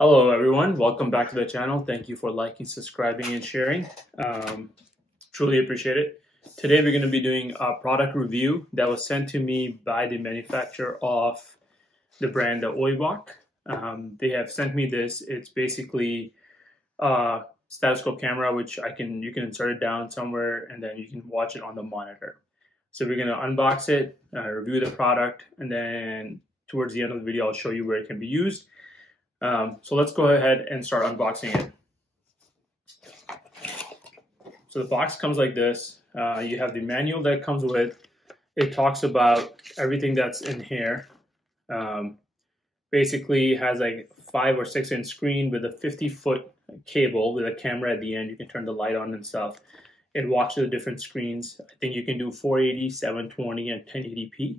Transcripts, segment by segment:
Hello everyone, welcome back to the channel. Thank you for liking, subscribing, and sharing. Truly appreciate it. Today we're going to be doing a product review that was sent to me by the manufacturer of the brand OiiWak. They have sent me this. It's basically a Endoscope camera, which you can insert it down somewhere and then you can watch it on the monitor. So we're going to unbox it, review the product, and then towards the end of the video I'll show you where it can be used. So let's go ahead and start unboxing it. So the box comes like this. You have the manual that comes with. It talks about everything that's in here. Basically has like 5 or 6 inch screen with a 50-foot cable with a camera at the end. You can turn the light on and stuff. It walks to the different screens. I think you can do 480, 720, and 1080p.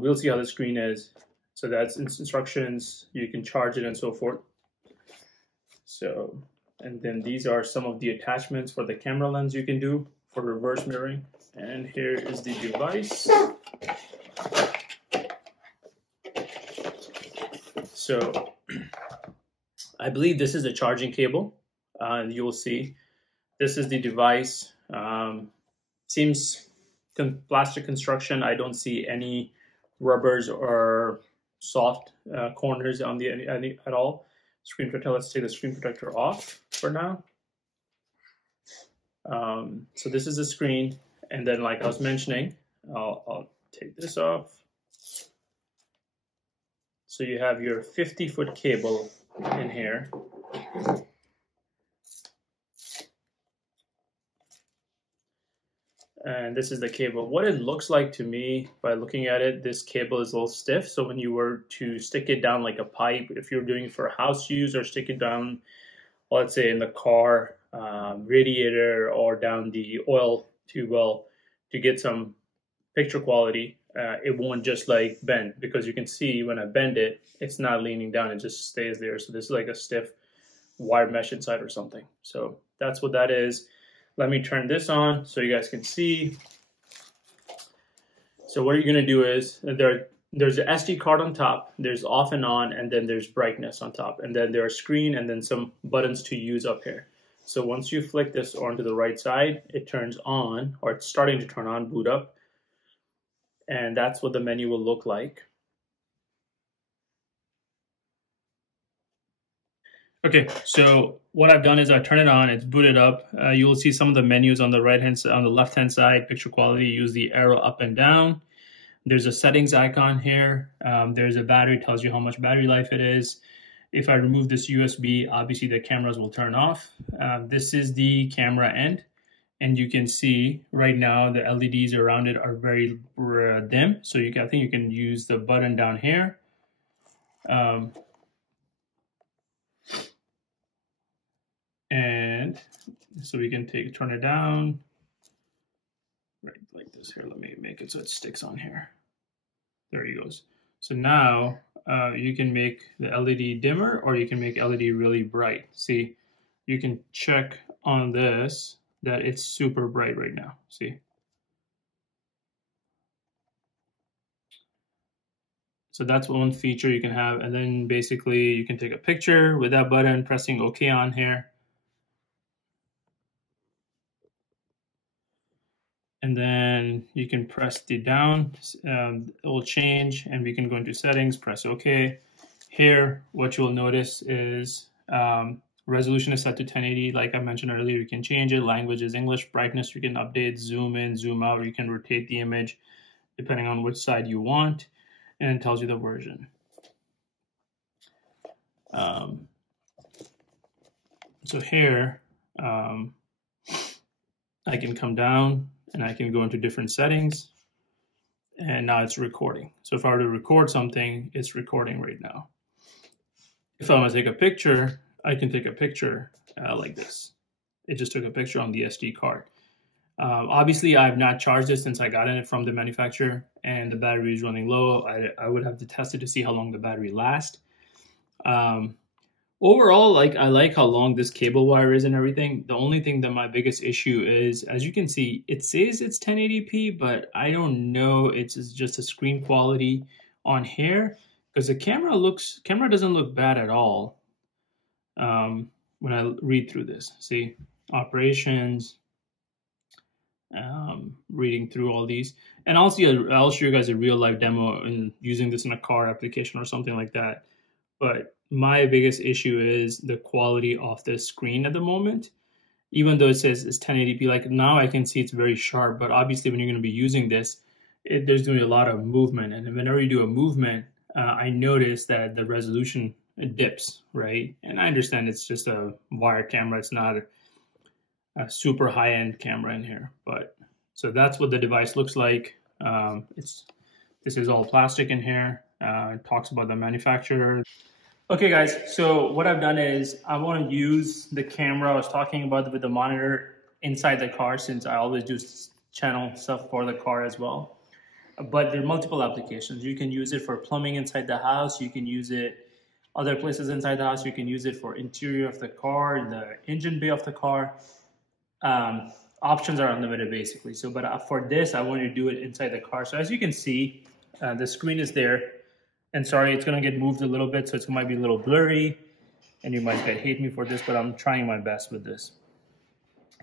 We'll see how the screen is. So that's instructions, you can charge it and so forth. So, and then these are some of the attachments for the camera lens you can do for reverse mirroring. And here is the device. So, I believe this is a charging cable. You will see, this is the device. Seems plastic construction. I don't see any rubbers or soft corners on the at all. Screen protector. Let's take the screen protector off for now. So this is the screen, and then like I was mentioning, I'll take this off. So you have your 50-foot cable in here. And this is the cable. What it looks like to me by looking at it, this cable is a little stiff. So when you were to stick it down like a pipe, if you're doing it for house use or stick it down, let's say in the car radiator or down the oil tube well to get some picture quality, it won't just like bend, because you can see when I bend it, it's not leaning down, it just stays there. So this is like a stiff wire mesh inside or something. So that's what that is. Let me turn this on so you guys can see. So what you're going to do is there's an SD card on top, there's off and on, and then there's brightness on top, and then there's a screen and then some buttons to use up here. So once you flick this onto the right side, it turns on, or it's starting to turn on, boot up, and that's what the menu will look like. Okay, so what I've done is I turn it on, it's booted up. You will see some of the menus on the on the left-hand side, picture quality, use the arrow up and down. There's a settings icon here. There's a battery, tells you how much battery life it is. If I remove this USB, obviously the cameras will turn off. This is the camera end, and you can see right now the LEDs around it are very dim. So I think you can use the button down here. And so we can turn it down, right like this here. Let me make it so it sticks on here. There he goes. So now you can make the LED dimmer, or you can make LED really bright. See, you can check on this that it's super bright right now. See? So that's one feature you can have. And then basically you can take a picture with that button, pressing OK on here. And then you can press the down, it will change, and we can go into settings, press OK. Here, what you'll notice is resolution is set to 1080. Like I mentioned earlier, you can change it. Language is English. Brightness, you can update, zoom in, zoom out. You can rotate the image depending on which side you want, and it tells you the version. So here, I can come down, and I can go into different settings, and now it's recording. So if I were to record something, it's recording right now. If I want to take a picture, I can take a picture like this. It just took a picture on the SD card. Obviously, I have not charged this since I got it from the manufacturer, and the battery is running low. I would have to test it to see how long the battery lasts. Overall, I like how long this cable wire is and everything. The only thing that my biggest issue is, as you can see, it says it's 1080p, but I don't know. It's just a screen quality on here. because the camera doesn't look bad at all. When I read through this, see operations, reading through all these, and I'll show you guys a real life demo and using this in a car application or something like that. But my biggest issue is the quality of the screen at the moment. Even though it says it's 1080p, like now I can see it's very sharp, but obviously when you're going to be using this, there's going to be a lot of movement. And whenever you do a movement, I notice that the resolution dips, right? And I understand it's just a wire camera. It's not a super high-end camera in here. But so that's what the device looks like. This is all plastic in here. It talks about the manufacturer. Okay guys, so what I've done is I want to use the camera I was talking about with the monitor inside the car, since I always do channel stuff for the car as well. But there are multiple applications. You can use it for plumbing inside the house. You can use it other places inside the house. You can use it for interior of the car, the engine bay of the car. Options are unlimited basically. So, but for this, I want to do it inside the car. So as you can see, the screen is there. And sorry, it's going to get moved a little bit, so it might be a little blurry, and you might hate me for this, but I'm trying my best with this.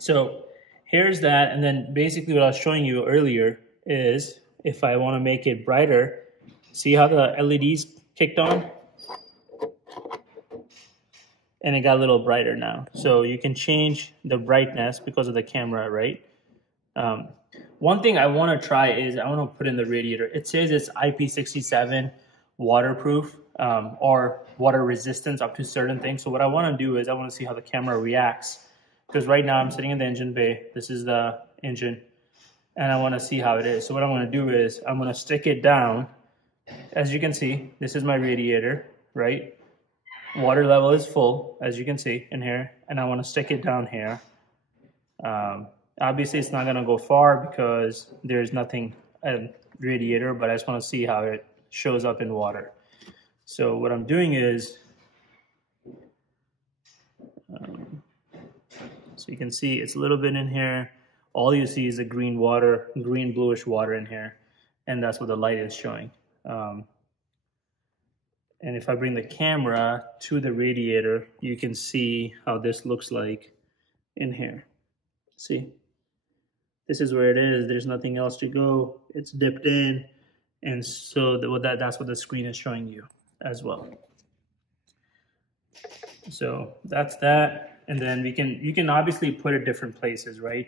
So here's that, and then basically what I was showing you earlier is if I want to make it brighter, see how the LEDs kicked on? And it got a little brighter now. So you can change the brightness because of the camera, right? One thing I want to try is I want to put in the radiator. It says it's IP67 waterproof or water resistance up to certain things. So what I want to do is I want to see how the camera reacts, because right now I'm sitting in the engine bay. This is the engine, and I want to see how it is. So what I'm going to do is I'm going to stick it down. As you can see, this is my radiator, right? Water level is full, as you can see in here, and I want to stick it down here. Obviously it's not going to go far because there's nothing radiator, but I just want to see how it shows up in water. So what I'm doing is, so you can see it's a little bit in here. All you see is a green water, green bluish water in here, and that's what the light is showing. And if I bring the camera to the radiator, you can see how this looks like in here. See, this is where it is. There's nothing else to go. It's dipped in. And so that's what the screen is showing you as well. So that's that. And then you can obviously put it different places, right?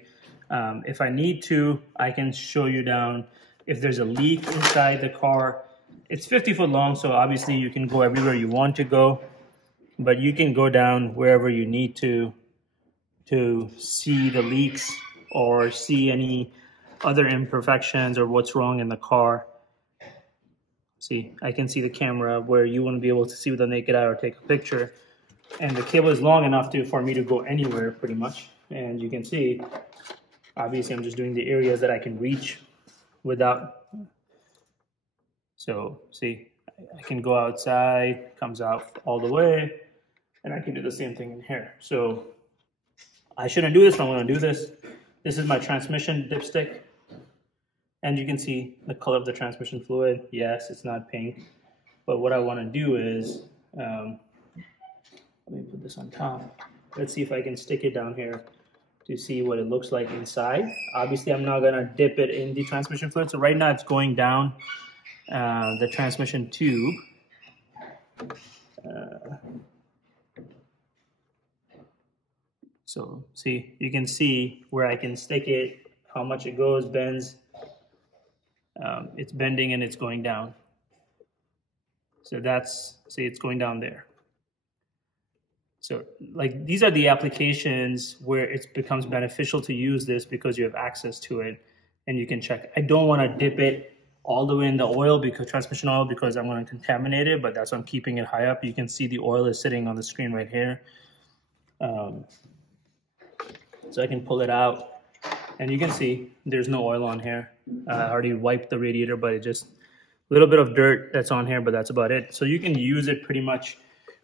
If I need to, I can show you down if there's a leak inside the car. It's 50 foot long, so obviously you can go everywhere you want to go, but you can go down wherever you need to see the leaks or see any other imperfections or what's wrong in the car. See, I can see the camera where you wouldn't be able to see with the naked eye or take a picture. And the cable is long enough for me to go anywhere pretty much. And you can see, obviously I'm just doing the areas that I can reach without. So see, I can go outside, comes out all the way, and I can do the same thing in here. So I shouldn't do this, but I'm gonna do this. This is my transmission dipstick. And you can see the color of the transmission fluid. Yes, it's not pink. But what I want to do is, let me put this on top. Let's see if I can stick it down here to see what it looks like inside. Obviously, I'm not going to dip it in the transmission fluid. So right now it's going down the transmission tube. So see, you can see where I can stick it, how much it goes, bends. It's bending and it's going down. So see, it's going down there. So like these are the applications where it becomes beneficial to use this because you have access to it and you can check. I don't want to dip it all the way in the oil, because transmission oil, because I'm going to contaminate it, but that's why I'm keeping it high up. You can see the oil is sitting on the screen right here. So I can pull it out and you can see there's no oil on here. I already wiped the radiator, but it just a little bit of dirt that's on here, but that's about it. So you can use it pretty much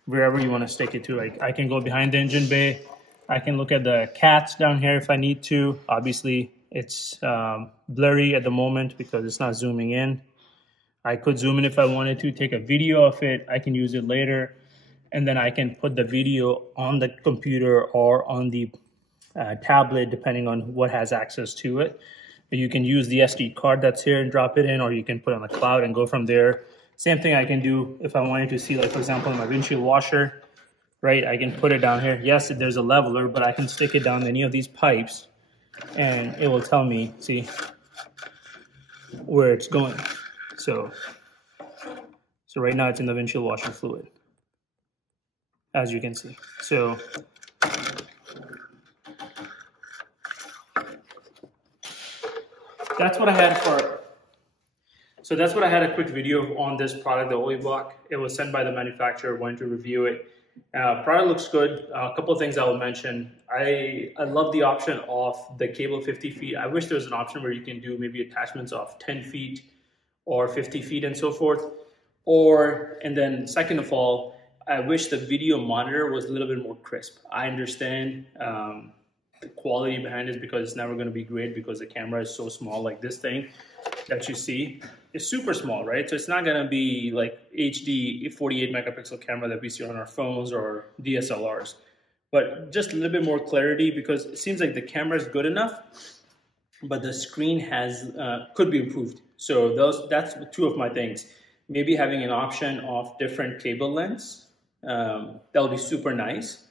wherever you want to stick it to. Like I can go behind the engine bay. I can look at the cats down here if I need to. Obviously it's blurry at the moment because it's not zooming in. I could zoom in if I wanted to, take a video of it. I can use it later, and then I can put the video on the computer or on the tablet, depending on what has access to it. You can use the SD card that's here and drop it in, or you can put it on the cloud and go from there. Same thing I can do if I wanted to see, like for example, in my windshield washer, right? I can put it down here. Yes, there's a leveler, but I can stick it down any of these pipes and it will tell me, see, where it's going. So right now it's in the windshield washer fluid, as you can see. So that's what I had for. So that's what I had a quick video on this product, the OiiWak. It was sent by the manufacturer, wanted to review it. Product looks good. A couple of things I will mention. I love the option of the cable 50 feet. I wish there was an option where you can do maybe attachments of 10 feet or 50 feet and so forth. And then second of all, I wish the video monitor was a little bit more crisp. I understand the quality behind it because it's never going to be great because the camera is so small. Like this thing that you see is super small, right? So it's not going to be like HD 48 megapixel camera that we see on our phones or DSLRs, but just a little bit more clarity, because it seems like the camera is good enough, but the screen has could be improved. So that's two of my things. Maybe having an option of different cable lengths, that'll be super nice,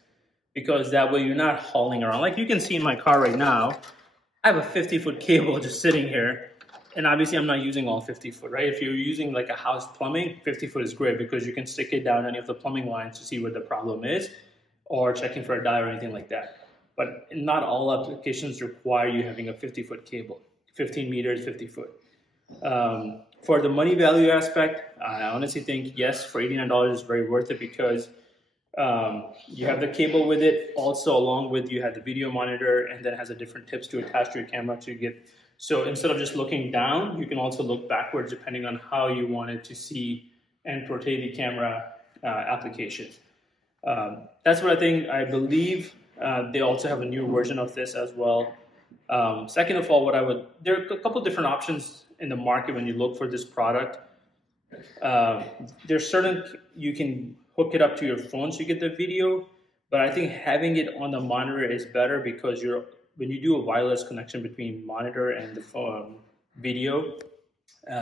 because that way you're not hauling around. Like you can see in my car right now, I have a 50-foot cable just sitting here, and obviously I'm not using all 50 foot, right? If you're using like a house plumbing, 50 foot is great because you can stick it down any of the plumbing lines to see where the problem is, or checking for a dye or anything like that. But not all applications require you having a 50-foot cable, 15 meters, 50 foot. For the money value aspect, I honestly think yes, for $89 is very worth it, because you have the cable with it. Also, along with you have the video monitor, and then has a different tips to attach to your camera to get. So instead of just looking down, you can also look backwards depending on how you wanted to see and portray the camera application. That's what I think. I believe they also have a new version of this as well. Second of all, there are a couple different options in the market when you look for this product. There's certain, you can hook it up to your phone so you get the video, but I think having it on the monitor is better, because when you do a wireless connection between monitor and the phone video,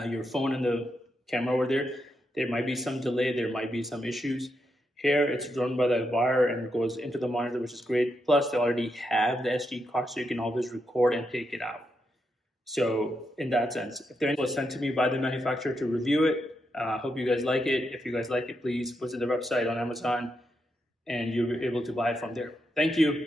your phone and the camera over there might be some delay, there might be some issues. Here it's drawn by the wire and goes into the monitor, which is great. Plus they already have the SD card, so you can always record and take it out. So in that sense, if there was sent to me by the manufacturer to review it, I hope you guys like it. If you guys like it, please visit the website on Amazon and you'll be able to buy it from there. Thank you.